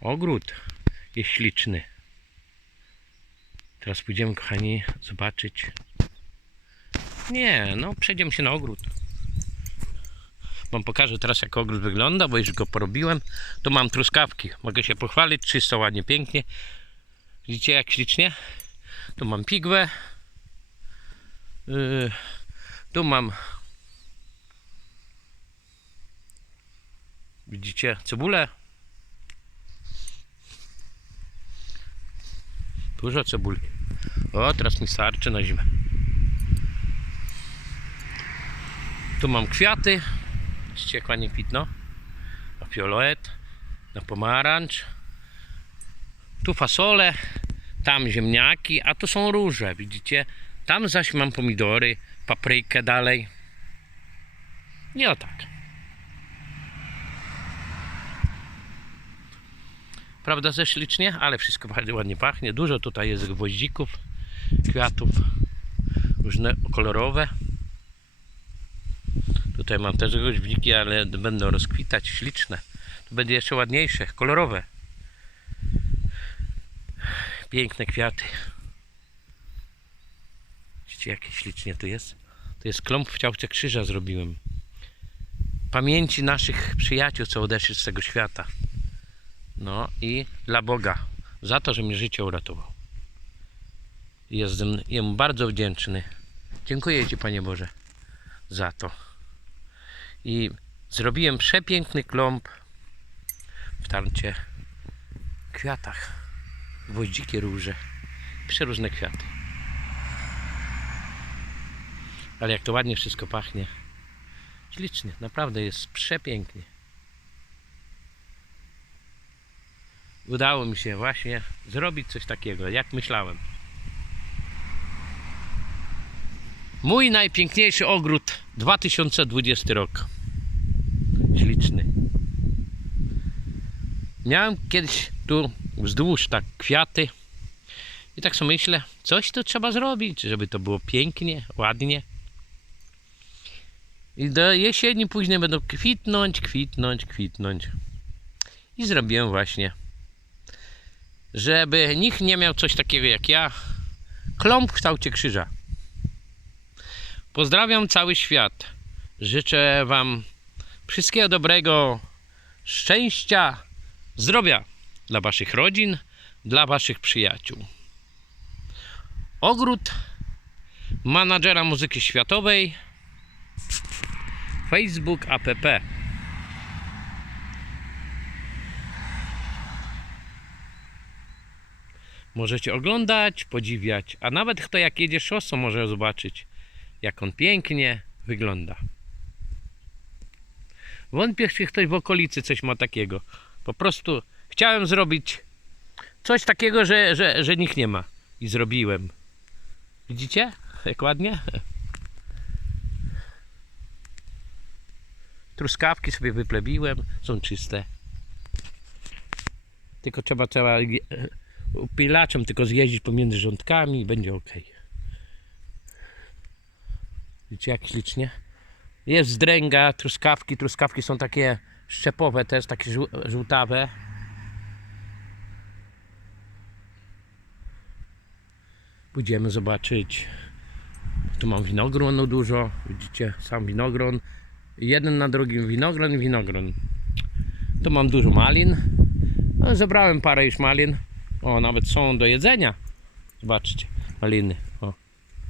Ogród jest śliczny. Teraz pójdziemy, kochani, zobaczyć. Nie, no przejdziemy się na ogród. Wam pokażę teraz, jak ogród wygląda, bo już go porobiłem. Tu mam truskawki. Mogę się pochwalić, czysto, ładnie, pięknie. Widzicie, jak ślicznie? Tu mam pigwę. Yy, tu mam Widzicie cebulę? Dużo cebuli. O, teraz mi starczy na zimę. Tu mam kwiaty. Widzicie, jak ładnie. Na fiolet, na pomarańcz. Tu fasole, tam ziemniaki, a tu są róże, widzicie? Tam zaś mam pomidory, paprykę dalej. I o tak. Prawda, że ślicznie, ale wszystko bardzo ładnie pachnie. Dużo tutaj jest gwoździków, kwiatów, różne kolorowe. Tutaj mam też gwoździki, ale będą rozkwitać, śliczne. Tu będzie jeszcze ładniejsze, kolorowe. Piękne kwiaty. Widzicie, jakie ślicznie tu jest? To jest klomp w ciałce krzyża zrobiłem. Pamięci naszych przyjaciół, co odeszli z tego świata. No i dla Boga za to, że mi życie uratował. Jestem jemu bardzo wdzięczny. Dziękuję Ci, Panie Boże, za to. I zrobiłem przepiękny klomp w tarcie kwiatach. Gwoździki róże. Przeróżne kwiaty. Ale jak to ładnie wszystko pachnie. Ślicznie, naprawdę jest przepięknie. Udało mi się właśnie zrobić coś takiego, jak myślałem. Mój najpiękniejszy ogród 2020 rok. Śliczny. Miałem kiedyś tu wzdłuż tak kwiaty i tak sobie myślę, coś tu trzeba zrobić, żeby to było pięknie, ładnie. I do jesieni później będą kwitnąć, kwitnąć, kwitnąć. I zrobiłem właśnie żeby nikt nie miał coś takiego jak ja. Klomp w kształcie krzyża. Pozdrawiam cały świat. Życzę Wam wszystkiego dobrego, szczęścia, zdrowia dla Waszych rodzin, dla Waszych przyjaciół. Ogród menadżera muzyki światowej Facebook app. Możecie oglądać, podziwiać, a nawet kto jak jedzie szosą może zobaczyć, jak on pięknie wygląda. Wątpię, czy ktoś w okolicy coś ma takiego. Po prostu chciałem zrobić coś takiego, że, że, że nikt nie ma. I zrobiłem. Widzicie? Jak ładnie? Truskawki sobie wyplebiłem, są czyste. Tylko trzeba, trzeba upilaczem tylko zjeździć pomiędzy rządkami i będzie ok. Widzicie jak ślicznie? Jest zdręga, truskawki. Truskawki są takie szczepowe też, takie żół- żółtawe. Pójdziemy zobaczyć. Tu mam winogronu dużo. Widzicie, sam winogron. Jeden na drugim winogron winogron. Tu mam dużo malin. No, zebrałem parę już malin. O, nawet są do jedzenia. Zobaczcie, maliny. O,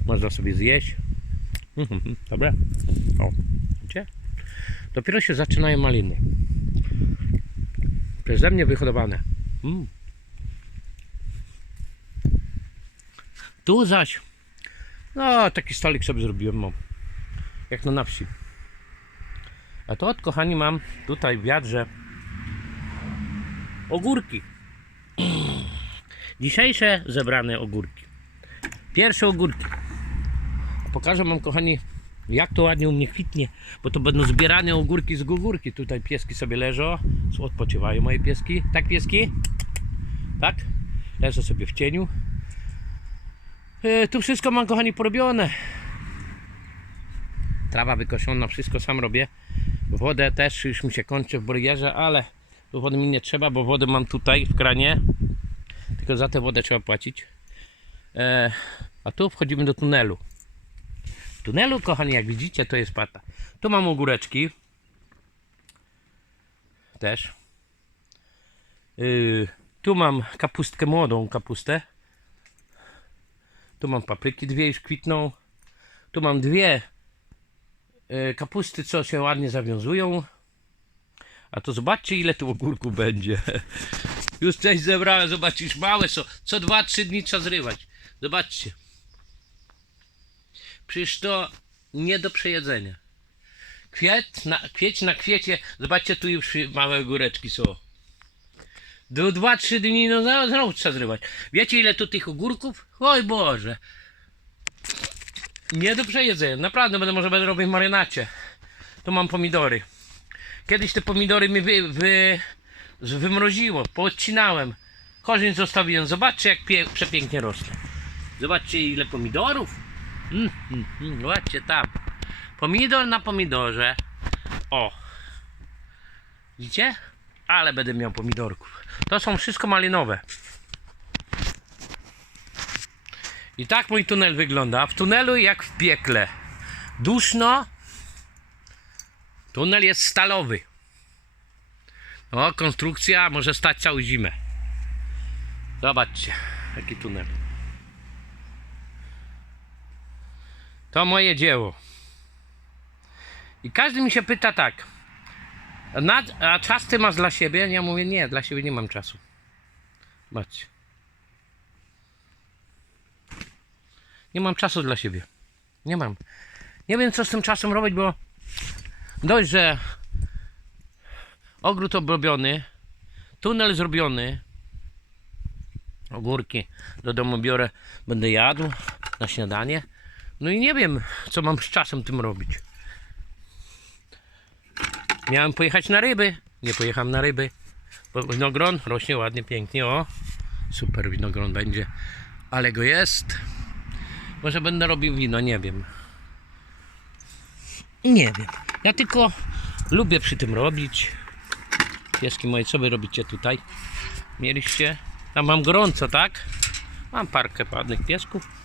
można sobie zjeść. Mhm, Dobra. O, widzicie? Dopiero się zaczynają maliny. Przeze mnie wyhodowane. Mm. Tu zaś. No, taki stolik sobie zrobiłem. O, jak no na wsi. A to od kochani mam tutaj w wiadrze ogórki. Dzisiejsze zebrane ogórki. Pierwsze ogórki. Pokażę wam kochani jak to ładnie u mnie kwitnie, bo to będą zbierane ogórki z gugurki. Tutaj pieski sobie leżą, odpoczywają moje pieski. Tak pieski? Tak? Leżę sobie w cieniu. E, tu wszystko mam kochani porobione. Trawa wykoszona, wszystko sam robię. Wodę też już mi się kończy w brierze, ale wody mi nie trzeba, bo wodę mam tutaj w kranie. Tylko za tę wodę trzeba płacić. E, a tu wchodzimy do tunelu. W tunelu, kochani, jak widzicie, to jest pata. Tu mam ogóreczki. Też. Yy, tu mam kapustkę młodą, kapustę. Tu mam papryki, dwie już kwitną. Tu mam dwie yy, kapusty, co się ładnie zawiązują. A to zobaczcie, ile tu ogórku będzie. Już coś zebrałem, zobaczysz, małe są. Co 2-3 dni trzeba zrywać. Zobaczcie. Przecież to nie do przejedzenia. Kwiet na, kwieć na kwiecie. Zobaczcie, tu już małe góreczki są. Do 2-3 dni, no za- znowu trzeba zrywać. Wiecie ile tu tych ogórków? Oj Boże. Nie do przejedzenia. Naprawdę będę może będę robił marynacie. Tu mam pomidory. Kiedyś te pomidory mi wy, wy, wymroziło. Poodcinałem. Korzeń zostawiłem. Zobaczcie jak przepięknie rosną. Zobaczcie ile pomidorów. Mm, mm, mm, zobaczcie tam. Pomidor na pomidorze. O. Widzicie? Ale będę miał pomidorków. To są wszystko malinowe. I tak mój tunel wygląda. W tunelu jak w piekle. Duszno. Tunel jest stalowy. O, konstrukcja może stać całą zimę. Zobaczcie, jaki tunel. To moje dzieło. I każdy mi się pyta tak. Na, a czas ty masz dla siebie? Ja mówię, nie, dla siebie nie mam czasu. Zobaczcie. Nie mam czasu dla siebie. Nie mam. Nie wiem, co z tym czasem robić, bo dość, że ogród obrobiony, tunel zrobiony, ogórki do domu biorę, będę jadł na śniadanie. No i nie wiem, co mam z czasem tym robić. Miałem pojechać na ryby, nie pojechałem na ryby. Bo winogron rośnie ładnie, pięknie, o. Super winogron będzie, ale go jest. Może będę robił wino, nie wiem. Nie wiem. Ja tylko lubię przy tym robić. Pieski moje, co wy robicie tutaj? Mieliście? Tam mam gorąco, tak? Mam parkę ładnych piesków.